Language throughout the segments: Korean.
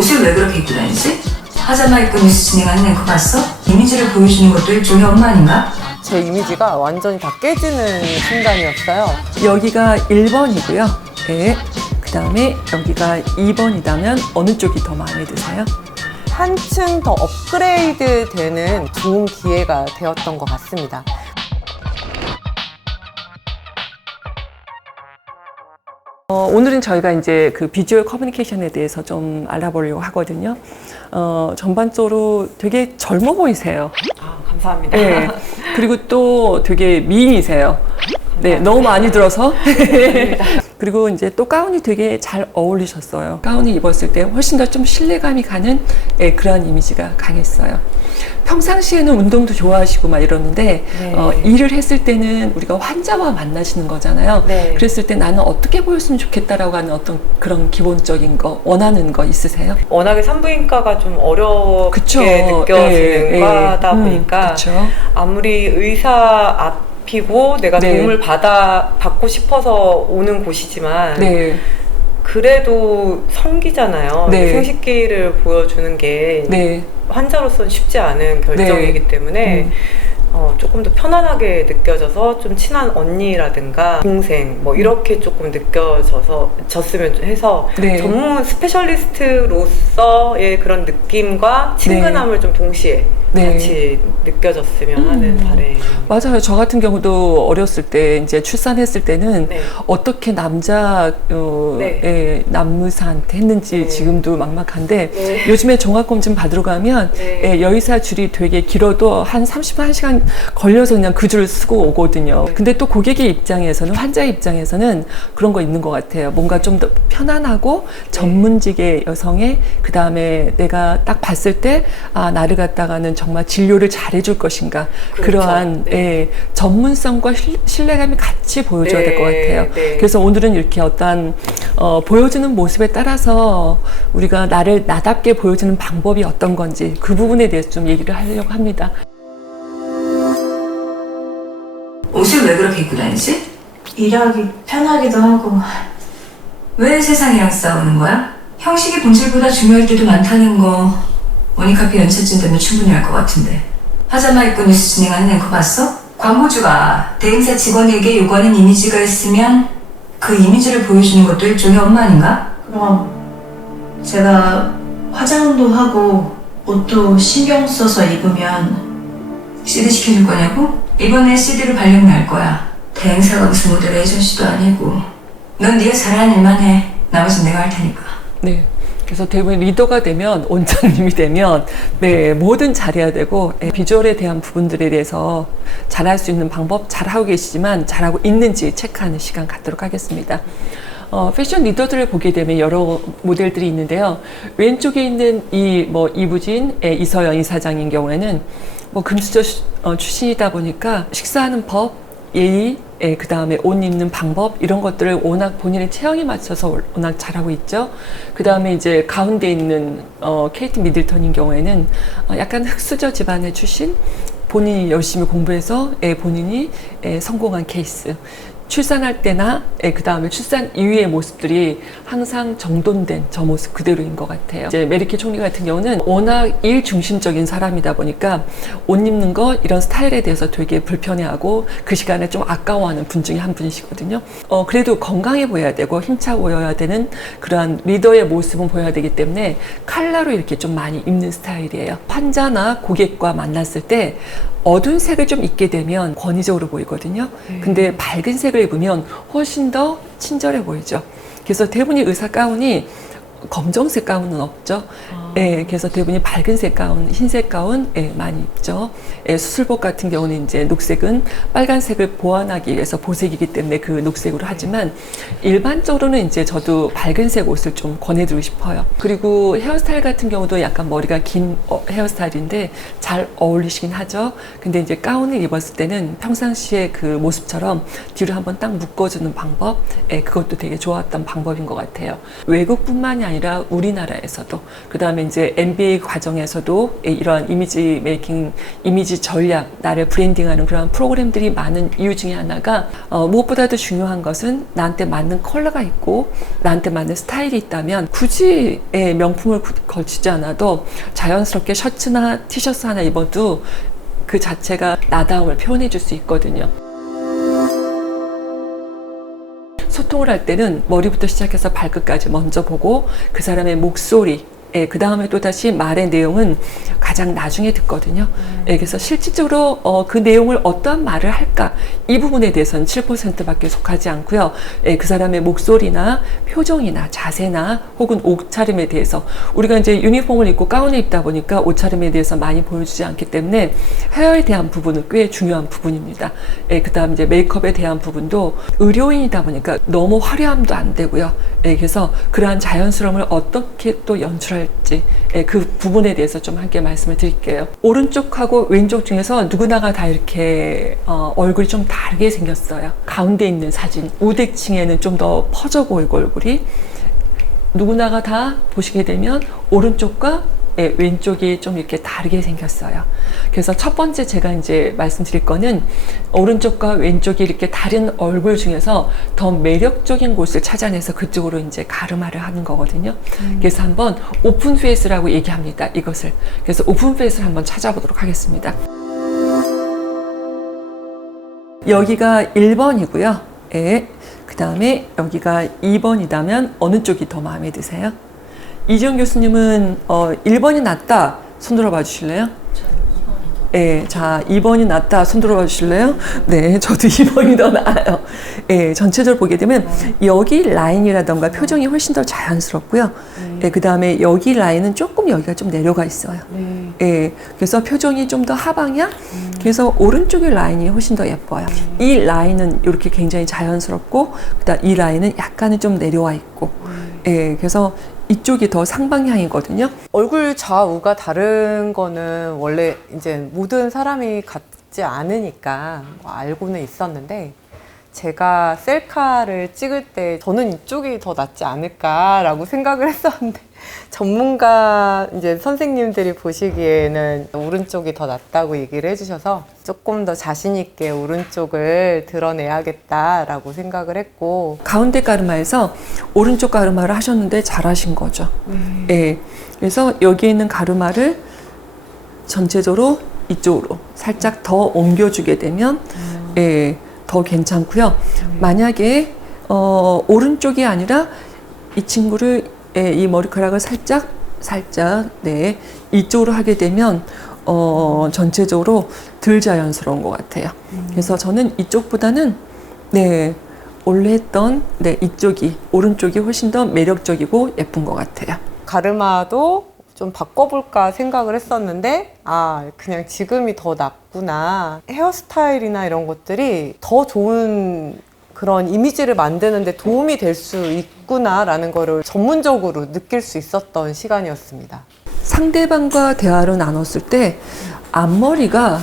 옷을 왜 그렇게 입고 다니지? 파자마 입고 뉴스 진행하는 앵커 봤어? 이미지를 보여주는 것도 일종의 엄마 아닌가? 제 이미지가 완전히 다 깨지는 순간이었어요. 여기가 1번이고요. 네. 그 다음에 여기가 2번이라면 어느 쪽이 더 마음에 드세요? 한층 더 업그레이드 되는 좋은 기회가 되었던 것 같습니다. 오늘은 저희가 이제 그 비주얼 커뮤니케이션에 대해서 좀 알아보려고 하거든요. 전반적으로 되게 젊어 보이세요. 아, 감사합니다. 네. 그리고 또 되게 미인이세요. 네, 너무 많이 들어서. 그리고 이제 또 가운이 되게 잘 어울리셨어요. 가운을 입었을 때 훨씬 더 좀 신뢰감이 가는 그러한 이미지가 강했어요. 평상시에는 운동도 좋아하시고 막 이러는데 네. 일을 했을 때는 우리가 환자와 만나시는 거잖아요. 네. 그랬을 때 나는 어떻게 보였으면 좋겠다라고 하는 어떤 그런 기본적인 거, 원하는 거 있으세요? 워낙에 산부인과가 좀 어렵게 그쵸. 느껴지는 과다 보니까 그쵸. 아무리 의사 앞이고 내가 네. 도움을 받고 싶어서 오는 곳이지만 네. 그래도 성기잖아요. 네. 생식기를 보여주는 게 네. 환자로서는 쉽지 않은 결정이기 때문에 조금 더 편안하게 느껴져서 좀 친한 언니라든가 동생 뭐 이렇게 조금 느껴졌으면 해서 네. 전문 스페셜리스트로서의 그런 느낌과 친근함을 좀 동시에 네. 같이 느껴졌으면 하는 바람. 맞아요. 저 같은 경우도 어렸을 때 이제 출산했을 때는 네. 어떻게 남자 네. 남의사한테 했는지 네. 지금도 막막한데 네. 요즘에 종합검진 받으러 가면 네. 여의사 줄이 되게 길어도 한 31시간 걸려서 그냥 그 줄을 쓰고 오거든요. 네. 근데 또 고객의 입장에서는 환자의 입장에서는 그런 거 있는 것 같아요. 뭔가 좀 더 편안하고 전문직의 여성의 그 다음에 내가 딱 봤을 때 나를 갖다가는 정말 진료를 잘해줄 것인가 그렇죠. 그러한 네. 전문성과 신뢰감이 같이 보여줘야 네. 될 것 같아요. 네. 그래서 오늘은 이렇게 어떤 보여주는 모습에 따라서 우리가 나를 나답게 보여주는 방법이 어떤 건지 그 부분에 대해서 좀 얘기를 하려고 합니다. 옷을 왜 그렇게 입고 다니지? 일하기 편하기도 하고. 왜 세상이랑 싸우는 거야? 형식이 본질보다 중요할 때도 많다는 거 모니카피 연차쯤 되면 충분히 알 것 같은데. 파자마 입고 뉴스 진행하는 앵커 봤어? 광고주가 대행사 직원에게 요구하는 이미지가 있으면 그 이미지를 보여주는 것도 일종의 엄마 아닌가? 그럼 제가 화장도 하고 옷도 신경 써서 입으면 CD 시켜줄 거냐고? 이번에 CD로 발령 날 거야. 대행사가 무슨 모델 에이전시도 아니고. 넌 네가 잘하는 일만 해. 나머진 내가 할 테니까. 네. 그래서 대부분 리더가 되면 원장님이 되면 뭐든 잘해야 되고 비주얼에 대한 부분들에 대해서 잘할 수 있는 방법 잘하고 계시지만 잘하고 있는지 체크하는 시간 갖도록 하겠습니다. 패션 리더들을 보게 되면 여러 모델들이 있는데요. 왼쪽에 있는 이부진, 이서연 이사장인 경우에는 금수저 출신이다 보니까 식사하는 법, 예의, 그 다음에 옷 입는 방법 이런 것들을 워낙 본인의 체형에 맞춰서 워낙 잘하고 있죠. 그 다음에 이제 가운데 있는 케이트 미들턴인 경우에는 약간 흑수저 집안의 출신, 본인이 열심히 공부해서 본인이 성공한 케이스. 출산할 때나 그 다음에 출산 이후의 모습들이 항상 정돈된 저 모습 그대로인 것 같아요. 이제 메리케 총리 같은 경우는 워낙 일 중심적인 사람이다 보니까 옷 입는 것 이런 스타일에 대해서 되게 불편해하고 그 시간에 좀 아까워하는 분 중에 한 분이시거든요. 그래도 건강해 보여야 되고 힘차 보여야 되는 그러한 리더의 모습은 보여야 되기 때문에 컬러로 이렇게 좀 많이 입는 스타일이에요. 환자나 고객과 만났을 때 어두운 색을 좀 입게 되면 권위적으로 보이거든요. 근데 밝은 색을 입으면 훨씬 더 친절해 보이죠. 그래서 대부분의 의사 가운이 검정색 가운은 없죠. 그래서 대부분이 밝은색 가운, 흰색 가운 많이 입죠. 수술복 같은 경우는 이제 녹색은 빨간색을 보완하기 위해서 보색이기 때문에 그 녹색으로 하지만 일반적으로는 이제 저도 밝은색 옷을 좀 권해드리고 싶어요. 그리고 헤어스타일 같은 경우도 약간 머리가 긴 헤어스타일인데 잘 어울리시긴 하죠. 근데 이제 가운을 입었을 때는 평상시에 그 모습처럼 뒤로 한번 딱 묶어주는 방법, 그것도 되게 좋았던 방법인 것 같아요. 외국뿐만이 아니라 우리나라에서도, 그 다음에 이제 MBA 과정에서도 이러한 이미지 메이킹, 이미지 전략, 나를 브랜딩하는 그런 프로그램들이 많은 이유 중에 하나가 무엇보다도 중요한 것은 나한테 맞는 컬러가 있고 나한테 맞는 스타일이 있다면 굳이 명품을 걸치지 않아도 자연스럽게 셔츠나 티셔츠 하나 입어도 그 자체가 나다움을 표현해 줄 수 있거든요. 소통을 할 때는 머리부터 시작해서 발끝까지 먼저 보고 그 사람의 목소리, 그 다음에 또 다시 말의 내용은 가장 나중에 듣거든요. 그래서 실질적으로 그 내용을 어떠한 말을 할까, 이 부분에 대해서는 7%밖에 속하지 않고요. 그 사람의 목소리나 표정이나 자세나 혹은 옷차림에 대해서, 우리가 이제 유니폼을 입고 가운을 입다 보니까 옷차림에 대해서 많이 보여주지 않기 때문에 헤어에 대한 부분은 꽤 중요한 부분입니다. 그 다음 이제 메이크업에 대한 부분도 의료인이다 보니까 너무 화려함도 안 되고요. 그래서 그러한 자연스러움을 어떻게 또 연출할 그 부분에 대해서 좀 함께 말씀을 드릴게요. 오른쪽하고 왼쪽 중에서 누구나가 다 이렇게 얼굴이 좀 다르게 생겼어요. 가운데 있는 사진, 우대층에는 좀 더 퍼져 보이고 얼굴이 누구나가 다 보시게 되면 오른쪽과 왼쪽이 좀 이렇게 다르게 생겼어요. 그래서 첫 번째 제가 이제 말씀드릴 거는 오른쪽과 왼쪽이 이렇게 다른 얼굴 중에서 더 매력적인 곳을 찾아내서 그쪽으로 이제 가르마를 하는 거거든요. 그래서 한번 오픈 페이스라고 얘기합니다. 이것을. 그래서 오픈 페이스를 한번 찾아보도록 하겠습니다. 여기가 1번이고요. 그 다음에 여기가 2번이라면 어느 쪽이 더 마음에 드세요? 이지영 교수님은 1번이 낫다. 손 들어봐 주실래요? 저는 2번이 더. 네, 자 2번이 낫다. 손 들어봐 주실래요? 네, 저도 2번이 더 나아요. 네, 전체적으로 보게 되면 여기 라인이라던가 표정이 훨씬 더 자연스럽고요. 네, 그 다음에 여기 라인은 조금 여기가 좀 내려가 있어요. 네, 그래서 표정이 좀 더 하방이야. 그래서 오른쪽의 라인이 훨씬 더 예뻐요. 이 라인은 이렇게 굉장히 자연스럽고, 그다음 이 라인은 약간은 좀 내려와 있고, 네, 그래서 이쪽이 더 상방향이거든요. 얼굴 좌우가 다른 거는 원래 이제 모든 사람이 같지 않으니까 알고는 있었는데, 제가 셀카를 찍을 때 저는 이쪽이 더 낫지 않을까라고 생각을 했었는데, 전문가 이제 선생님들이 보시기에는 오른쪽이 더 낫다고 얘기를 해주셔서 조금 더 자신 있게 오른쪽을 드러내야겠다라고 생각을 했고, 가운데 가르마에서 오른쪽 가르마를 하셨는데 잘하신 거죠. 예. 그래서 여기 있는 가르마를 전체적으로 이쪽으로 살짝 더 옮겨주게 되면 예, 더 괜찮고요. 만약에 오른쪽이 아니라 이 친구를 이 머리카락을 살짝 네, 이쪽으로 하게 되면 전체적으로 덜 자연스러운 것 같아요. 그래서 저는 이쪽보다는 네, 원래 했던 이쪽이, 오른쪽이 훨씬 더 매력적이고 예쁜 것 같아요. 가르마도 좀 바꿔볼까 생각을 했었는데, 그냥 지금이 더 낫구나. 헤어스타일이나 이런 것들이 더 좋은 그런 이미지를 만드는데 도움이 될 수 있구나라는 거를 전문적으로 느낄 수 있었던 시간이었습니다. 상대방과 대화를 나눴을 때 앞머리가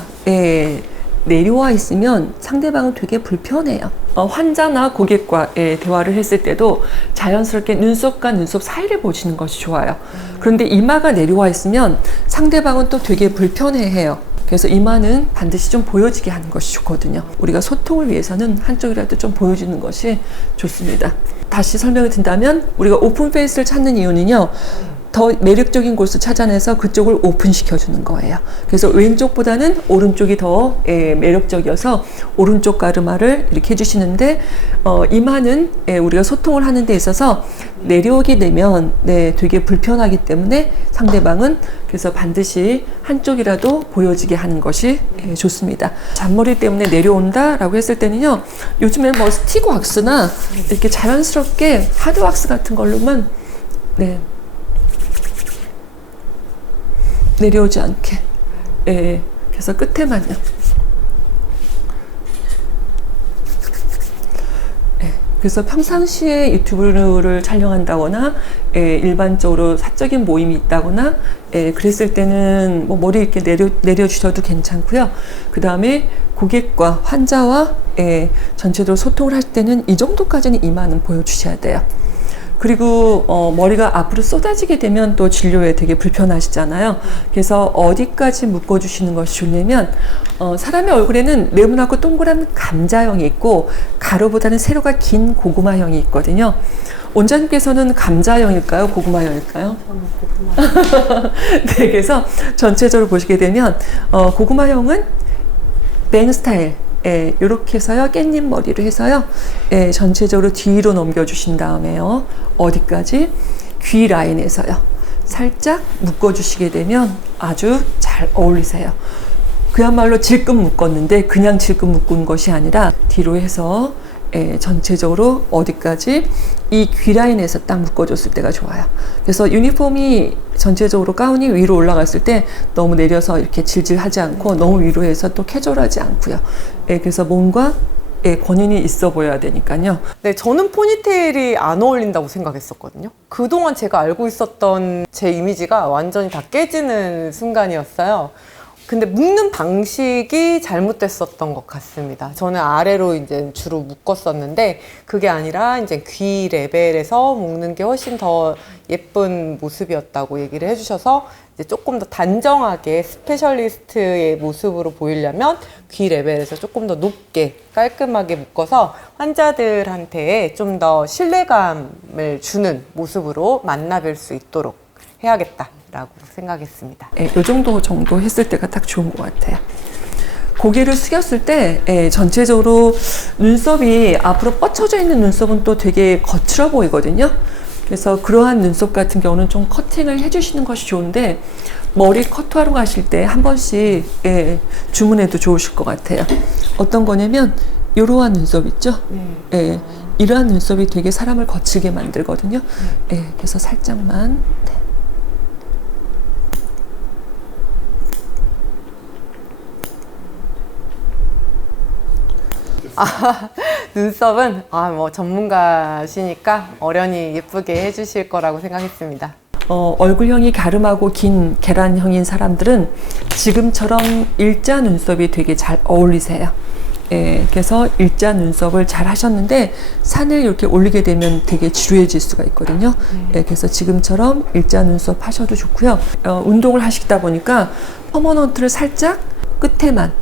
내려와 있으면 상대방은 되게 불편해요. 환자나 고객과 대화를 했을 때도 자연스럽게 눈썹과 눈썹 사이를 보시는 것이 좋아요. 그런데 이마가 내려와 있으면 상대방은 또 되게 불편해해요. 그래서 이마는 반드시 좀 보여지게 하는 것이 좋거든요. 우리가 소통을 위해서는 한쪽이라도 좀 보여주는 것이 좋습니다. 다시 설명을 드린다면 우리가 오픈 페이스를 찾는 이유는요, 더 매력적인 곳을 찾아내서 그쪽을 오픈시켜주는 거예요. 그래서 왼쪽보다는 오른쪽이 더 매력적이어서 오른쪽 가르마를 이렇게 해주시는데, 이마는 우리가 소통을 하는 데 있어서 내려오게 되면 되게 불편하기 때문에 상대방은 그래서 반드시 한쪽이라도 보여지게 하는 것이 좋습니다. 잔머리 때문에 내려온다라고 했을 때는요, 요즘에 뭐 스틱 왁스나 이렇게 자연스럽게 하드 왁스 같은 걸로만 내려오지 않게. 그래서 끝에만요. 그래서 평상시에 유튜브를 촬영한다거나 일반적으로 사적인 모임이 있다거나 그랬을 때는 뭐 머리 이렇게 내려주셔도 괜찮고요. 그 다음에 고객과 환자와 전체적으로 소통을 할 때는 이 정도까지는 이마는 보여주셔야 돼요. 그리고 머리가 앞으로 쏟아지게 되면 또 진료에 되게 불편하시잖아요. 그래서 어디까지 묶어주시는 것이 좋냐면 사람의 얼굴에는 네모나고 동그란 감자형이 있고 가로보다는 세로가 긴 고구마형이 있거든요. 원장님께서는 감자형일까요? 고구마형일까요? 네, 그래서 전체적으로 보시게 되면 고구마형은 뱅 스타일, 이렇게 해서요, 깻잎 머리를 해서요, 전체적으로 뒤로 넘겨주신 다음에요, 어디까지? 귀 라인에서요, 살짝 묶어주시게 되면 아주 잘 어울리세요. 그야말로 질끈 묶었는데 그냥 질끈 묶은 것이 아니라 뒤로 해서 전체적으로 어디까지? 이 귀 라인에서 딱 묶어줬을 때가 좋아요. 그래서 유니폼이 전체적으로 가운이 위로 올라갔을 때 너무 내려서 이렇게 질질하지 않고 너무 위로 해서 또 캐주얼하지 않고요. 그래서 뭔가 권위는 있어 보여야 되니까요. 네, 저는 포니테일이 안 어울린다고 생각했었거든요. 그동안 제가 알고 있었던 제 이미지가 완전히 다 깨지는 순간이었어요. 근데 묶는 방식이 잘못됐었던 것 같습니다. 저는 아래로 이제 주로 묶었었는데 그게 아니라 이제 귀 레벨에서 묶는 게 훨씬 더 예쁜 모습이었다고 얘기를 해주셔서 이제 조금 더 단정하게 스페셜리스트의 모습으로 보이려면 귀 레벨에서 조금 더 높게 깔끔하게 묶어서 환자들한테 좀 더 신뢰감을 주는 모습으로 만나뵐 수 있도록 해야겠다라고 생각했습니다. 이 정도 했을 때가 딱 좋은 것 같아요. 고개를 숙였을 때 전체적으로 눈썹이 앞으로 뻗쳐져 있는 눈썹은 또 되게 거칠어 보이거든요. 그래서 그러한 눈썹 같은 경우는 좀 커팅을 해주시는 것이 좋은데 머리 커트하러 가실 때 한 번씩 주문해도 좋으실 것 같아요. 어떤 거냐면 이러한 눈썹 있죠? 이러한 눈썹이 되게 사람을 거칠게 만들거든요. 그래서 살짝만. 눈썹은 뭐 전문가시니까 어련히 예쁘게 해주실 거라고 생각했습니다. 얼굴형이 갸름하고 긴 계란형인 사람들은 지금처럼 일자 눈썹이 되게 잘 어울리세요. 그래서 일자 눈썹을 잘 하셨는데 산을 이렇게 올리게 되면 되게 지루해질 수가 있거든요. 그래서 지금처럼 일자 눈썹 하셔도 좋고요. 운동을 하시다 보니까 퍼머넌트를 살짝 끝에만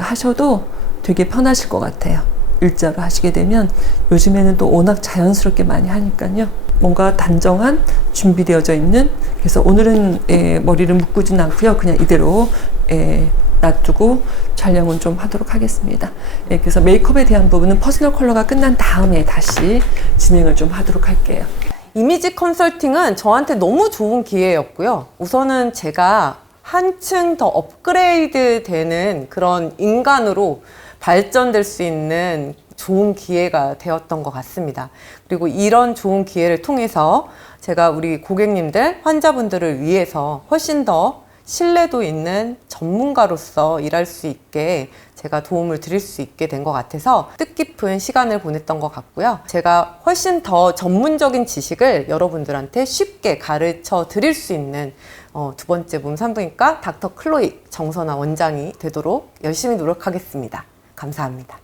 하셔도 되게 편하실 것 같아요. 일자로 하시게 되면 요즘에는 또 워낙 자연스럽게 많이 하니까요. 뭔가 단정한 준비되어져 있는, 그래서 오늘은 머리를 묶지는 않고요. 그냥 이대로 놔두고 촬영은 좀 하도록 하겠습니다. 그래서 메이크업에 대한 부분은 퍼스널 컬러가 끝난 다음에 다시 진행을 좀 하도록 할게요. 이미지 컨설팅은 저한테 너무 좋은 기회였고요. 우선은 제가 한층 더 업그레이드 되는 그런 인간으로 발전될 수 있는 좋은 기회가 되었던 것 같습니다. 그리고 이런 좋은 기회를 통해서 제가 우리 고객님들, 환자분들을 위해서 훨씬 더 신뢰도 있는 전문가로서 일할 수 있게 제가 도움을 드릴 수 있게 된 것 같아서 뜻깊은 시간을 보냈던 것 같고요. 제가 훨씬 더 전문적인 지식을 여러분들한테 쉽게 가르쳐 드릴 수 있는 두 번째 몸 산부인과 닥터 클로이 정선아 원장이 되도록 열심히 노력하겠습니다. 감사합니다.